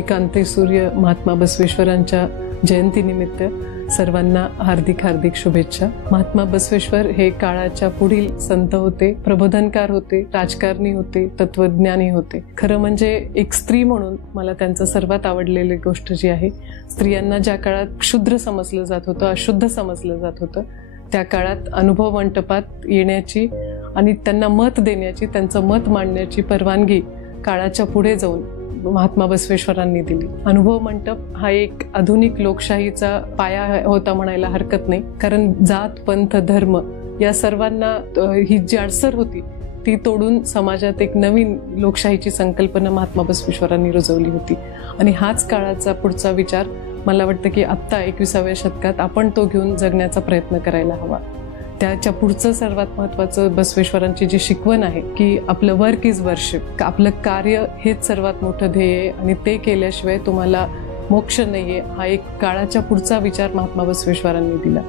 श्री क्रांतीसूर्य महात्मा बसवेश्वरांच्या जयंतीनिमित्त सर्वांना हार्दिक हार्दिक शुभेच्छा। महात्मा बसवेश्वर हे काळाच्या पुढील संत होते, प्रबोधनकार होते, राजकारणी होते, तत्वज्ञानी होते। खरं म्हणजे एक स्त्री म्हणून मला त्यांचं सर्वात आवडलेली गोष्ट जी आहे, स्त्रियांना ज्या काळात क्षुद्र समजलं जात होतं, अशुद्ध समजलं जात होतं, त्या काळात अनुभव मंडपात येण्याची आणि त्यांना मत देण्याची, त्यांचं मत मांडण्याची परवानगी काळाच्या पुढे जाऊन महात्मा बसवेश्वरांनी दिली। अनुभव मंडप हा एक आधुनिक लोकशाहीचा पाया होता म्हणायला हरकत नाही, कारण जात, पंथ, धर्म या सर्वांना ही जी अडसर होती ती तोडून समाजात एक नवीन लोकशाहीची संकल्पना महात्मा बसवेश्वरांनी रुजवली होती। आणि हाच काळाचा पुढचा विचार मला वाटतं की आत्ता 21व्या शतकात आपण तो घेऊन जगण्याचा प्रयत्न करायला हवा। त्याच्या पुढचं सर्वात महत्त्वाचं बसवेश्वरांची जी शिकवण आहे की आपलं वर्क इज वर्शिप, आपलं कार्य हेच सर्वात मोठं ध्येय आहे आणि ते केल्याशिवाय तुम्हाला मोक्ष नाहीये, हा एक काळाच्या पुढचा विचार महात्मा बसवेश्वरांनी दिला।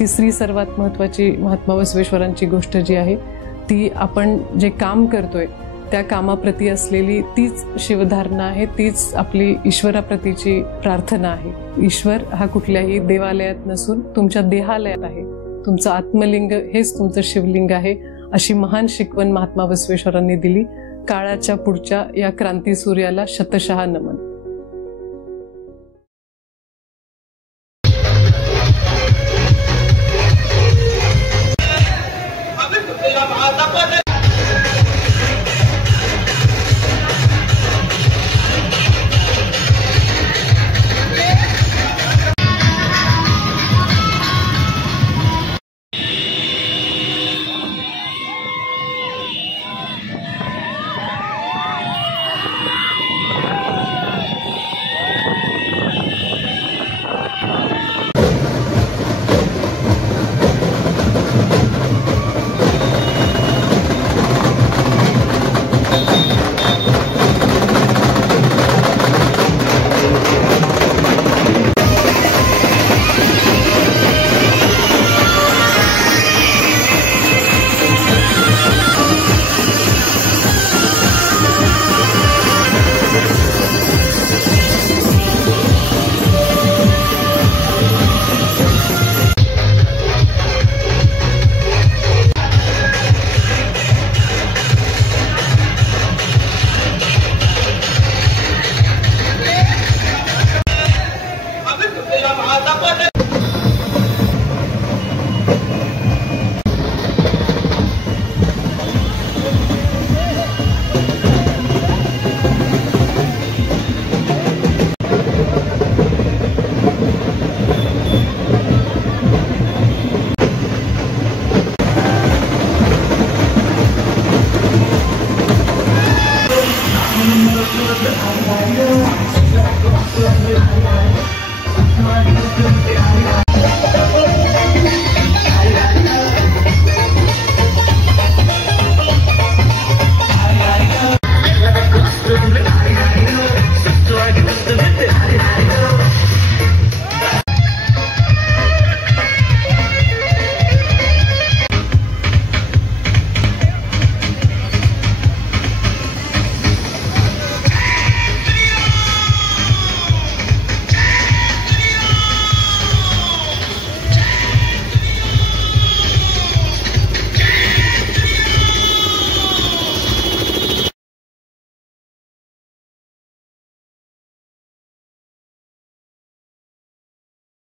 तिसरी सर्वात महत्त्वाची महात्मा बसवेश्वरांची गोष्ट जी आहे ती आपण जे काम करतोय त्या कामाप्रती असलेली तीच शिवधारणा आहे, तीच आपली ईश्वराप्रतीची प्रार्थना आहे। ईश्वर हा कुठल्याही देवालयात नसून तुमच्या देहालयात आहे, तुमचं आत्मलिंग हेच तुमचं शिवलिंग आहे, अशी महान शिकवण महात्मा बसवेश्वरांनी दिली। काळाच्या पुढच्या या क्रांतीसूर्याला शतशः नमन।